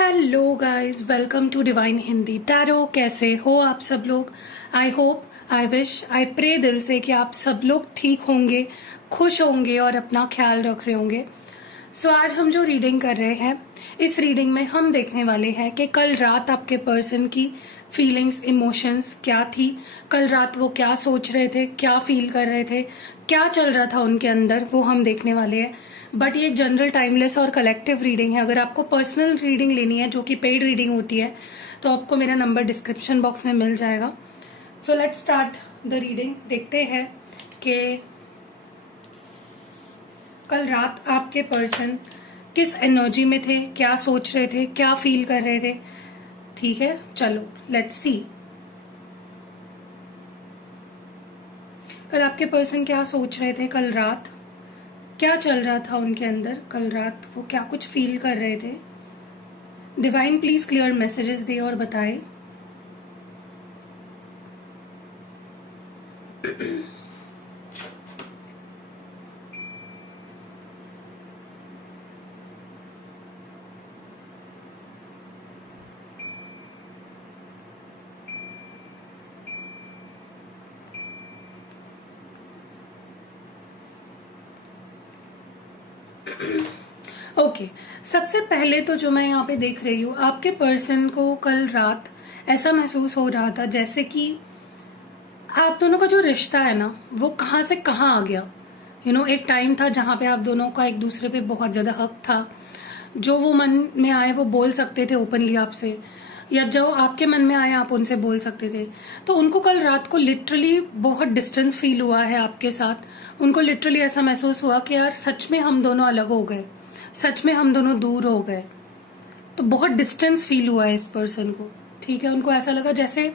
Hello guys, welcome to divine Hindi tarot. कैसे हो आप सब लोग? I hope, I wish, I pray दिल से कि आप सब लोग ठीक होंगे, खुश होंगे और अपना ख्याल रख रहे होंगे। सो आज हम जो रीडिंग कर रहे हैं, इस रीडिंग में हम देखने वाले हैं कि कल रात आपके पर्सन की फीलिंग्स, इमोशंस क्या थी। कल रात वो क्या सोच रहे थे, क्या फील कर रहे थे, क्या चल रहा था उनके अंदर, वो हम देखने वाले हैं। बट ये एक जनरल, टाइमलेस और कलेक्टिव रीडिंग है। अगर आपको पर्सनल रीडिंग लेनी है, जो कि पेड रीडिंग होती है, तो आपको मेरा नंबर डिस्क्रिप्शन बॉक्स में मिल जाएगा। So let's start the reading. देखते हैं कि कल रात आपके पर्सन किस एनर्जी में थे, क्या सोच रहे थे, क्या फील कर रहे थे। ठीक है, चलो लेट्स सी। कल आपके पर्सन क्या सोच रहे थे, कल रात क्या चल रहा था उनके अंदर, कल रात वो क्या कुछ फील कर रहे थे। डिवाइन प्लीज क्लियर मैसेजेस दे और बताए। ओके, सबसे पहले तो जो मैं यहाँ पे देख रही हूँ, आपके पर्सन को कल रात ऐसा महसूस हो रहा था जैसे कि आप दोनों का जो रिश्ता है ना, वो कहाँ से कहाँ आ गया। एक टाइम था जहाँ पे आप दोनों का एक दूसरे पे बहुत ज्यादा हक था। जो वो मन में आए वो बोल सकते थे ओपनली आपसे, या जो आपके मन में आए आप उनसे बोल सकते थे। तो उनको कल रात को लिटरली बहुत डिस्टेंस फील हुआ है आपके साथ। उनको लिटरली ऐसा महसूस हुआ कि यार सच में हम दोनों अलग हो गए, सच में हम दोनों दूर हो गए। तो बहुत डिस्टेंस फील हुआ है इस पर्सन को। ठीक है, उनको ऐसा लगा जैसे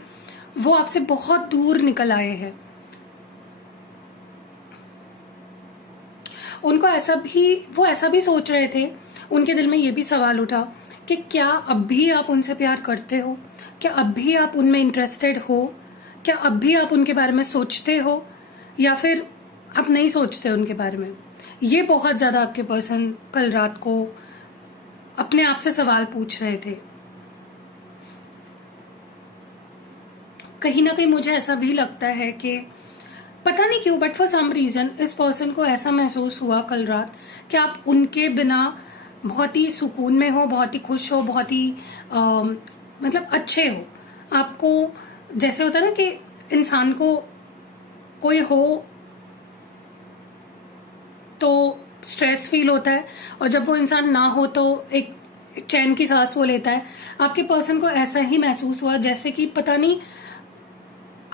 वो आपसे बहुत दूर निकल आए हैं। उनको वो ऐसा भी सोच रहे थे, उनके दिल में ये भी सवाल उठा कि क्या अब भी आप उनसे प्यार करते हो, क्या अब भी आप उनमें इंटरेस्टेड हो, क्या अब भी आप उनके बारे में सोचते हो, या फिर आप नहीं सोचते उनके बारे में। ये बहुत ज्यादा आपके पर्सन कल रात को अपने आप से सवाल पूछ रहे थे। कहीं ना कहीं मुझे ऐसा भी लगता है कि पता नहीं क्यों, बट फॉर सम रीजन इस पर्सन को ऐसा महसूस हुआ कल रात कि आप उनके बिना बहुत ही सुकून में हो, बहुत ही खुश हो, बहुत ही मतलब अच्छे हो। आपको जैसे होता है ना कि इंसान को कोई हो तो स्ट्रेस फील होता है, और जब वो इंसान ना हो तो एक चैन की सांस वो लेता है। आपके पर्सन को ऐसा ही महसूस हुआ जैसे कि पता नहीं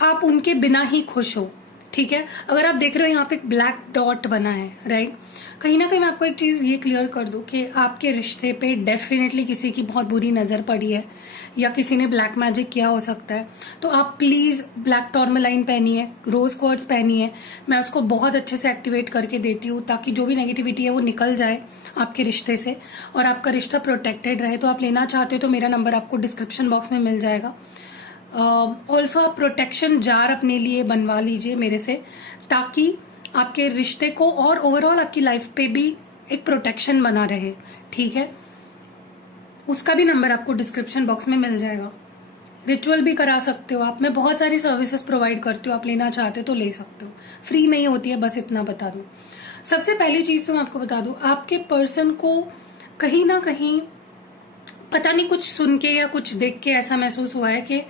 आप उनके बिना ही खुश हो। ठीक है, अगर आप देख रहे हो यहाँ पे एक ब्लैक डॉट बना है, राइट। कहीं ना कहीं मैं आपको एक चीज ये क्लियर कर दूं कि आपके रिश्ते पे डेफिनेटली किसी की बहुत बुरी नजर पड़ी है, या किसी ने ब्लैक मैजिक किया हो सकता है। तो आप प्लीज ब्लैक टॉर्मेलाइन पहनिए, रोज क्वार्ट्ज पहनिए। मैं उसको बहुत अच्छे से एक्टिवेट करके देती हूँ ताकि जो भी नेगेटिविटी है वो निकल जाए आपके रिश्ते से, और आपका रिश्ता प्रोटेक्टेड रहे। तो आप लेना चाहते हो तो मेरा नंबर आपको डिस्क्रिप्शन बॉक्स में मिल जाएगा। ऑल्सो आप प्रोटेक्शन जार अपने लिए बनवा लीजिए मेरे से, ताकि आपके रिश्ते को और ओवरऑल आपकी लाइफ पे भी एक प्रोटेक्शन बना रहे। ठीक है, उसका भी नंबर आपको डिस्क्रिप्शन बॉक्स में मिल जाएगा। रिचुअल भी करा सकते हो आप, मैं बहुत सारी सर्विसेज प्रोवाइड करती हूँ, आप लेना चाहते हो तो ले सकते हो। फ्री नहीं होती है, बस इतना बता दूं। सबसे पहली चीज तो मैं आपको बता दूं, आपके पर्सन को कहीं ना कहीं पता नहीं कुछ सुन के या कुछ देख के ऐसा महसूस हुआ है कि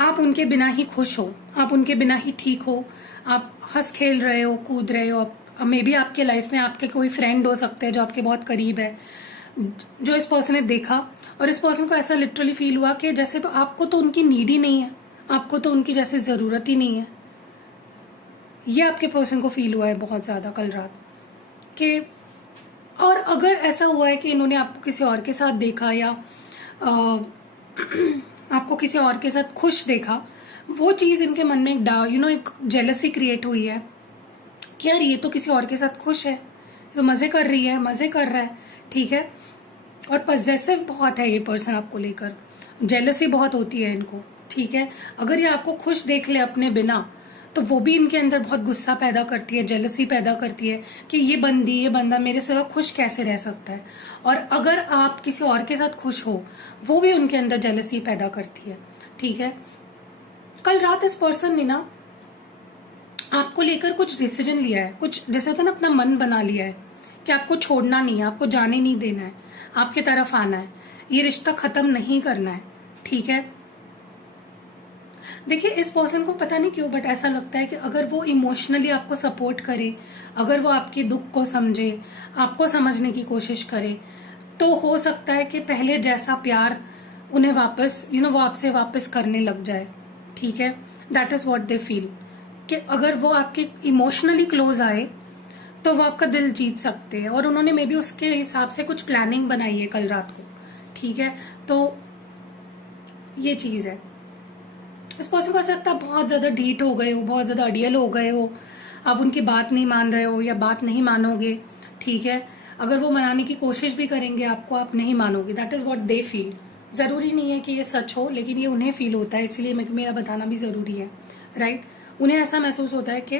आप उनके बिना ही खुश हो, आप उनके बिना ही ठीक हो, आप हंस खेल रहे हो, कूद रहे हो। मे बी आपके लाइफ में आपके कोई फ्रेंड हो सकते हैं जो आपके बहुत करीब है, जो इस पर्सन ने देखा, और इस पर्सन को ऐसा लिटरली फील हुआ कि जैसे तो आपको तो उनकी नीड ही नहीं है, आपको तो उनकी जैसे जरूरत ही नहीं है। ये आपके पर्सन को फील हुआ है बहुत ज्यादा कल रात कि, और अगर ऐसा हुआ है कि इन्होंने आपको किसी और के साथ देखा, या आपको किसी और के साथ खुश देखा, वो चीज इनके मन में एक जेलसी क्रिएट हुई है कि यार ये तो किसी और के साथ खुश है, तो मजे कर रही है, मजे कर रहा है। ठीक है, और पजेसिव बहुत है ये पर्सन आपको लेकर, जेलसी बहुत होती है इनको। ठीक है, अगर ये आपको खुश देख ले अपने बिना, तो वो भी इनके अंदर बहुत गुस्सा पैदा करती है, जेलसी पैदा करती है कि ये बंदा मेरे सिवा खुश कैसे रह सकता है। और अगर आप किसी और के साथ खुश हो, वो भी उनके अंदर जेलसी पैदा करती है। ठीक है, कल रात इस पर्सन ने ना आपको लेकर कुछ डिसीजन लिया है, कुछ जैसे होता है ना, अपना मन बना लिया है कि आपको छोड़ना नहीं है, आपको जाने नहीं देना है, आपके तरफ आना है, ये रिश्ता खत्म नहीं करना है। ठीक है, देखिए इस पर्सन को पता नहीं क्यों बट ऐसा लगता है कि अगर वो इमोशनली आपको सपोर्ट करे, अगर वो आपके दुख को समझे, आपको समझने की कोशिश करे, तो हो सकता है कि पहले जैसा प्यार उन्हें वापस वो आपसे वापस करने लग जाए। ठीक है, that is what they feel, कि अगर वो आपके इमोशनली क्लोज आए तो वो आपका दिल जीत सकते हैं। और उन्होंने मे बी उसके हिसाब से कुछ प्लानिंग बनाई है कल रात को। ठीक है, तो ये चीज है। इस पर्सन को ऐसा लगता है बहुत ज्यादा ढीठ हो गए हो, बहुत ज्यादा अड़ियल हो गए हो, आप उनकी बात नहीं मान रहे हो या बात नहीं मानोगे। ठीक है, अगर वो मनाने की कोशिश भी करेंगे आपको, आप नहीं मानोगे। That is what they feel. जरूरी नहीं है कि ये सच हो, लेकिन ये उन्हें फील होता है, इसलिए मेरा बताना भी जरूरी है। राइट, उन्हें ऐसा महसूस होता है कि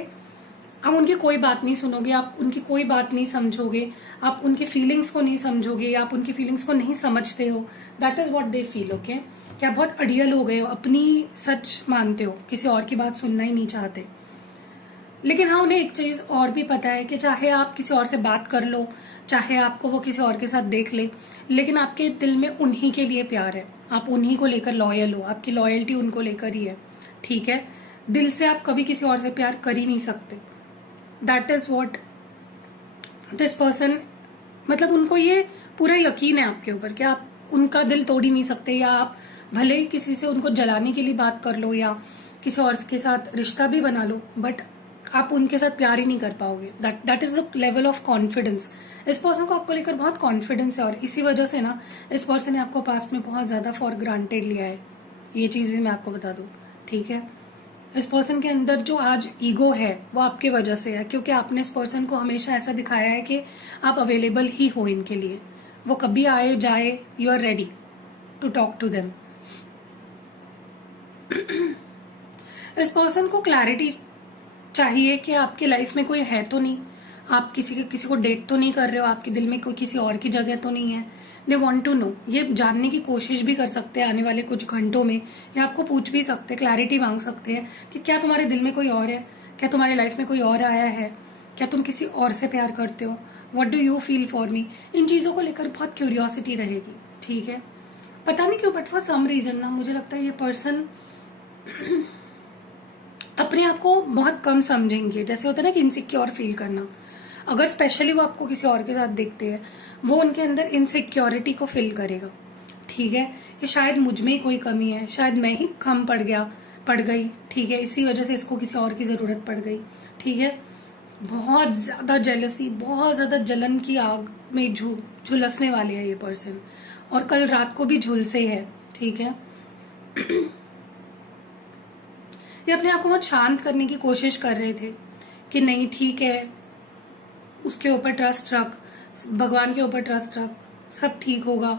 आप उनकी कोई बात नहीं सुनोगे, आप उनकी कोई बात नहीं समझोगे, आप उनकी फीलिंग्स को नहीं समझोगे, या आप उनकी फीलिंग्स को नहीं समझते हो। That is what they feel. Okay, कि आप बहुत अड़ियल हो गए हो, अपनी सच मानते हो, किसी और की बात सुनना ही नहीं चाहते। लेकिन हाँ, उन्हें एक चीज और भी पता है कि चाहे आप किसी और से बात कर लो, चाहे आपको वो किसी और के साथ देख ले, लेकिन आपके दिल में उन्हीं के लिए प्यार है, आप उन्हीं को लेकर लॉयल हो, आपकी लॉयल्टी उनको लेकर ही है। ठीक है, दिल से आप कभी किसी और से प्यार कर ही नहीं सकते। That is what this person, मतलब उनको ये पूरा यकीन है आपके ऊपर कि आप उनका दिल तोड़ ही नहीं सकते, या आप भले ही किसी से उनको जलाने के लिए बात कर लो या किसी और के साथ रिश्ता भी बना लो, बट आप उनके साथ प्यार ही नहीं कर पाओगे। That is the level of confidence. इस पर्सन को आपको लेकर बहुत कॉन्फिडेंस है, और इसी वजह से ना इस पर्सन ने आपको पास्ट में बहुत ज्यादा फॉर ग्रांटेड लिया है। ये चीज भी मैं आपको बता दूं। ठीक है, इस पर्सन के अंदर जो आज ईगो है वो आपके वजह से है, क्योंकि आपने इस पर्सन को हमेशा ऐसा दिखाया है कि आप अवेलेबल ही हो इनके लिए। वो कभी आए जाए, you are ready to talk to them. इस पर्सन को क्लैरिटी चाहिए कि आपकी लाइफ में कोई है तो नहीं, आप किसी को डेट तो नहीं कर रहे हो, आपके दिल में कोई किसी और की जगह तो नहीं है। दे वॉन्ट टू नो, ये जानने की कोशिश भी कर सकते हैं आने वाले कुछ घंटों में, या आपको पूछ भी सकते हैं, क्लैरिटी मांग सकते हैं कि क्या तुम्हारे दिल में कोई और है, क्या तुम्हारी लाइफ में कोई और आया है, क्या तुम किसी और से प्यार करते हो, what do you feel for me. इन चीजों को लेकर बहुत क्यूरियोसिटी रहेगी। ठीक है, पता नहीं क्यों बट फॉर सम रीजन ना मुझे लगता है ये पर्सन अपने आप को बहुत कम समझेंगे। जैसे होता है ना कि इनसिक्योर फील करना, अगर स्पेशली वो आपको किसी और के साथ देखते हैं, वो उनके अंदर इनसिक्योरिटी को फील करेगा। ठीक है, कि शायद मुझ में ही कोई कमी है, शायद मैं ही कम पड़ गई। ठीक है, इसी वजह से इसको किसी और की जरूरत पड़ गई। ठीक है, बहुत ज्यादा जेलसी, बहुत ज्यादा जलन की आग में झुलसने वाले है ये पर्सन, और कल रात को भी झुलसे है। ठीक है, ये अपने आप को बहुत शांत करने की कोशिश कर रहे थे कि नहीं ठीक है, उसके ऊपर ट्रस्ट रख, भगवान के ऊपर ट्रस्ट रख, सब ठीक होगा,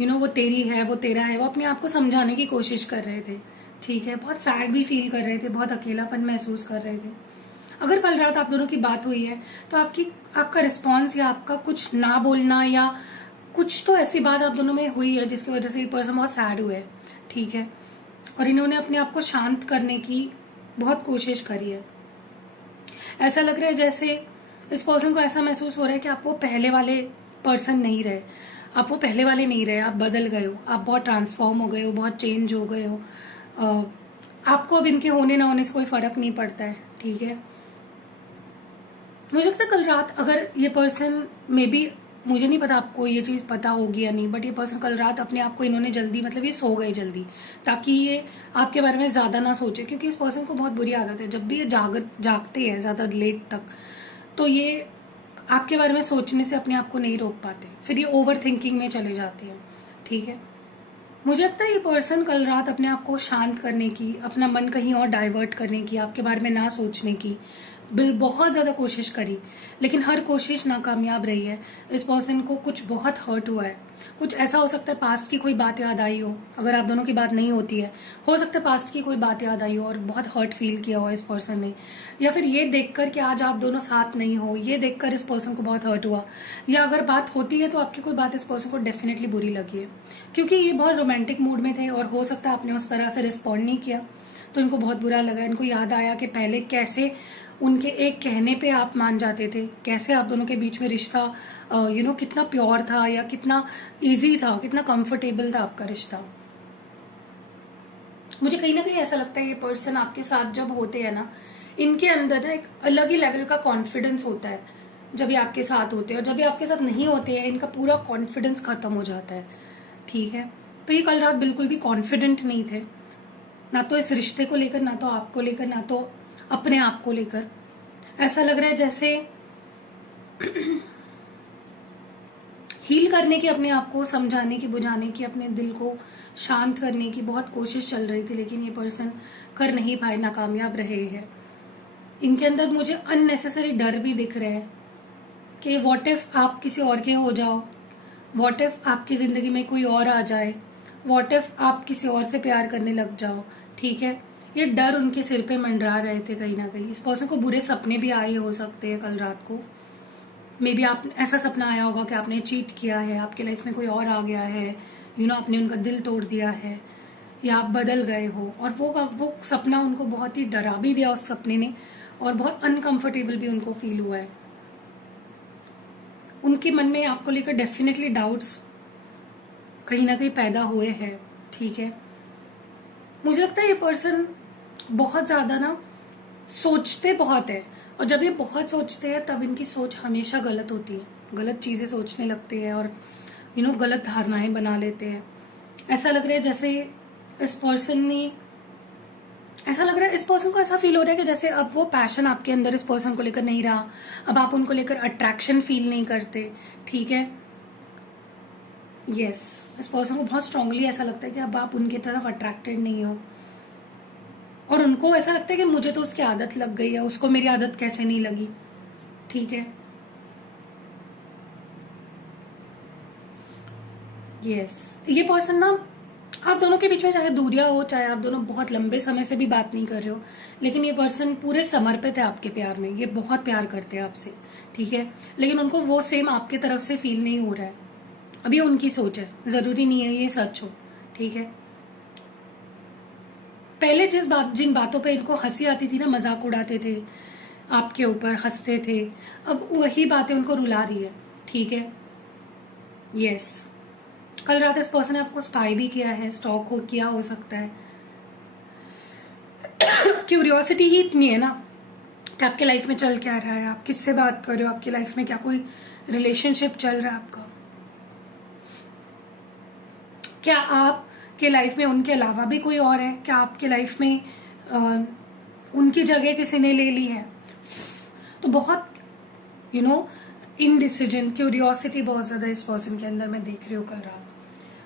वो तेरी है, वो तेरा है। वो अपने आप को समझाने की कोशिश कर रहे थे। ठीक है, बहुत सैड भी फील कर रहे थे, बहुत अकेलापन महसूस कर रहे थे। अगर कल रात आप दोनों की बात हुई है तो आपका रिस्पॉन्स या आपका कुछ ना बोलना या कुछ तो ऐसी बात आप दोनों में हुई है जिसकी वजह से ये पर्सन बहुत सैड हुए। ठीक है, और इन्होंने अपने आप को शांत करने की बहुत कोशिश करी है। ऐसा लग रहा है जैसे इस पर्सन को ऐसा महसूस हो रहा है कि आप वो पहले वाले पर्सन नहीं रहे, आप वो पहले वाले नहीं रहे, आप बदल गए हो, आप बहुत ट्रांसफॉर्म हो गए हो, बहुत चेंज हो गए हो। आपको अब इनके होने ना होने से कोई फर्क नहीं पड़ता है। ठीक है, मुझे लगता है कल रात अगर ये पर्सन मे बी, मुझे नहीं पता आपको ये चीज पता होगी या नहीं, बट ये पर्सन कल रात अपने आप को इन्होंने जल्दी, मतलब ये सो गए जल्दी ताकि ये आपके बारे में ज्यादा ना सोचे, क्योंकि इस पर्सन को बहुत बुरी आदत है, जब भी ये जागते हैं ज्यादा लेट तक तो ये आपके बारे में सोचने से अपने आप को नहीं रोक पाते, फिर ये ओवर थिंकिंग में चले जाते हैं। ठीक है, मुझे लगता है ये पर्सन कल रात अपने आप को शांत करने की, अपना मन कहीं और डाइवर्ट करने की, आपके बारे में ना सोचने की बहुत ज़्यादा कोशिश करी, लेकिन हर कोशिश नाकामयाब रही है। इस पर्सन को कुछ बहुत हर्ट हुआ है। कुछ ऐसा हो सकता है पास्ट की कोई बात याद आई हो, अगर आप दोनों की बात नहीं होती है, हो सकता है पास्ट की कोई बात याद आई हो और बहुत हर्ट फील किया हो इस पर्सन ने, या फिर ये देखकर कि आज आप दोनों साथ नहीं हो, ये देखकर इस पर्सन को बहुत हर्ट हुआ, या अगर बात होती है तो आपकी कोई बात इस पर्सन को डेफिनेटली बुरी लगी है, क्योंकि ये बहुत रोमांटिक मूड में थे और हो सकता है आपने उस तरह से रिस्पॉन्ड नहीं किया तो इनको बहुत बुरा लगा। इनको याद आया कि पहले कैसे उनके एक कहने पे आप मान जाते थे, कैसे आप दोनों के बीच में रिश्ता कितना प्योर था, या कितना इजी था, कितना कंफर्टेबल था आपका रिश्ता। मुझे कहीं ना कहीं ऐसा लगता है ये पर्सन आपके साथ जब होते हैं ना, इनके अंदर ना एक अलग ही लेवल का कॉन्फिडेंस होता है जब ये आपके साथ होते हैं, और जब ये आपके साथ नहीं होते हैं इनका पूरा कॉन्फिडेंस खत्म हो जाता है। ठीक है, तो ये कल रात बिल्कुल भी कॉन्फिडेंट नहीं थे, ना तो इस रिश्ते को लेकर, ना तो आपको लेकर, ना तो अपने आप को लेकर। ऐसा लग रहा है जैसे हील करने की, अपने आप को समझाने की, बुझाने की, अपने दिल को शांत करने की बहुत कोशिश चल रही थी, लेकिन ये पर्सन कर नहीं पाए, नाकामयाब रहे हैं। इनके अंदर मुझे अननेसेसरी डर भी दिख रहे हैं कि व्हाट इफ आप किसी और के हो जाओ, व्हाट इफ आपकी जिंदगी में कोई और आ जाए, व्हाट इफ आप किसी और से प्यार करने लग जाओ। ठीक है, ये डर उनके सिर पे मंडरा रहे थे कहीं ना कहीं। इस पर्सन को बुरे सपने भी आए हो सकते हैं कल रात को। मे बी आप ऐसा सपना आया होगा कि आपने चीट किया है, आपके लाइफ में कोई और आ गया है, आपने उनका दिल तोड़ दिया है, या आप बदल गए हो, और वो सपना उनको बहुत ही डरा भी दिया उस सपने ने, और बहुत अनकंफर्टेबल भी उनको फील हुआ है। उनके मन में आपको लेकर डेफिनेटली डाउट्स कहीं ना कहीं पैदा हुए हैं। ठीक है, मुझे लगता है ये पर्सन बहुत ज्यादा ना सोचते बहुत है, और जब ये बहुत सोचते हैं तब इनकी सोच हमेशा गलत होती है, गलत चीजें सोचने लगते हैं और गलत धारणाएं बना लेते हैं। ऐसा लग रहा है जैसे इस पर्सन को ऐसा फील हो रहा है कि जैसे अब वो पैशन आपके अंदर इस पर्सन को लेकर नहीं रहा, अब आप उनको लेकर अट्रैक्शन फील नहीं करते। ठीक है, यस, इस पर्सन को बहुत स्ट्रांगली ऐसा लगता है कि अब आप उनकी तरफ अट्रैक्टेड नहीं हो, और उनको ऐसा लगता है कि मुझे तो उसकी आदत लग गई है, उसको मेरी आदत कैसे नहीं लगी। ठीक है, यस, ये पर्सन ना आप दोनों के बीच में चाहे दूरियां हो, चाहे आप दोनों बहुत लंबे समय से भी बात नहीं कर रहे हो, लेकिन ये पर्सन पूरे समर्पित है आपके प्यार में, ये बहुत प्यार करते हैं आपसे। ठीक है, लेकिन उनको वो सेम आपके तरफ से फील नहीं हो रहा है। अब ये उनकी सोच है, जरूरी नहीं है ये सच हो। ठीक है, पहले जिन बातों पे इनको हंसी आती थी ना, मजाक उड़ाते थे आपके ऊपर, हंसते थे, अब वही बातें उनको रुला रही है। ठीक है, यस, कल रात इस पर्सन ने आपको स्पाई भी किया है, स्टॉक किया हो सकता है। क्यूरियोसिटी ही इतनी है ना कि आपके लाइफ में चल क्या रहा है, आप किससे बात कर रहे हो, आपकी लाइफ में क्या कोई रिलेशनशिप चल रहा है आपका, क्या आपके लाइफ में उनके अलावा भी कोई और है, क्या आपके लाइफ में उनकी जगह किसी ने ले ली है। तो बहुत इनडिसीजन, क्यूरियोसिटी बहुत ज्यादा इस पर्सन के अंदर मैं देख रही हूँ कल रात।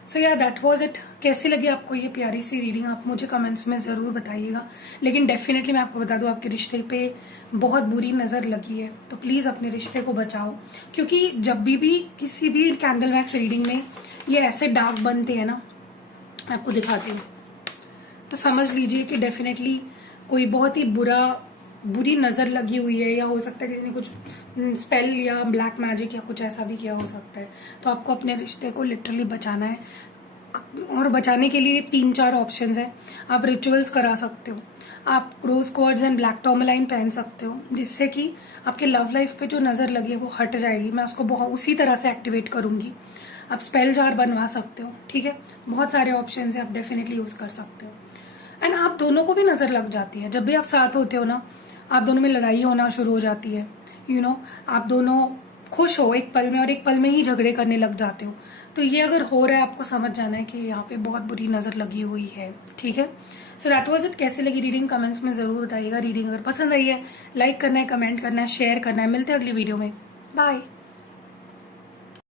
सो या दैट वाज इट। कैसी लगी आपको ये प्यारी सी रीडिंग, आप मुझे कमेंट्स में ज़रूर बताइएगा। लेकिन डेफिनेटली मैं आपको बता दूं, आपके रिश्ते पे बहुत बुरी नज़र लगी है, तो प्लीज़ अपने रिश्ते को बचाओ, क्योंकि जब भी किसी भी कैंडल वैक्स रीडिंग में ये ऐसे दाग बनते हैं ना, मैं आपको दिखाती हूँ, तो समझ लीजिए कि डेफिनेटली कोई बहुत ही बुरी नज़र लगी हुई है, या हो सकता है किसी ने कुछ स्पेल या ब्लैक मैजिक या कुछ ऐसा भी किया हो सकता है। तो आपको अपने रिश्ते को लिटरली बचाना है, और बचाने के लिए 3-4 ऑप्शंस हैं। आप रिचुअल्स करा सकते हो, आप रोज क्वार्ट्ज एंड ब्लैक टॉर्मलाइन पहन सकते हो, जिससे कि आपके लव लाइफ पे जो नज़र लगी है वो हट जाएगी। मैं उसको बहुत उसी तरह से एक्टिवेट करूँगी। आप स्पेल जार बनवा सकते हो। ठीक है, बहुत सारे ऑप्शन है, आप डेफिनेटली यूज़ कर सकते हो। एंड आप दोनों को भी नज़र लग जाती है, जब भी आप साथ होते हो ना, आप दोनों में लड़ाई होना शुरू हो जाती है। आप दोनों खुश हो एक पल में, और एक पल में ही झगड़े करने लग जाते हो। तो ये अगर हो रहा है, आपको समझ जाना है कि यहाँ पे बहुत बुरी नज़र लगी हुई है। ठीक है, सो दैट वाज इट। कैसे लगी रीडिंग कमेंट्स में ज़रूर बताइएगा। रीडिंग अगर पसंद आई है, लाइक करना है, कमेंट करना है, शेयर करना है। मिलते हैं अगली वीडियो में। बाय।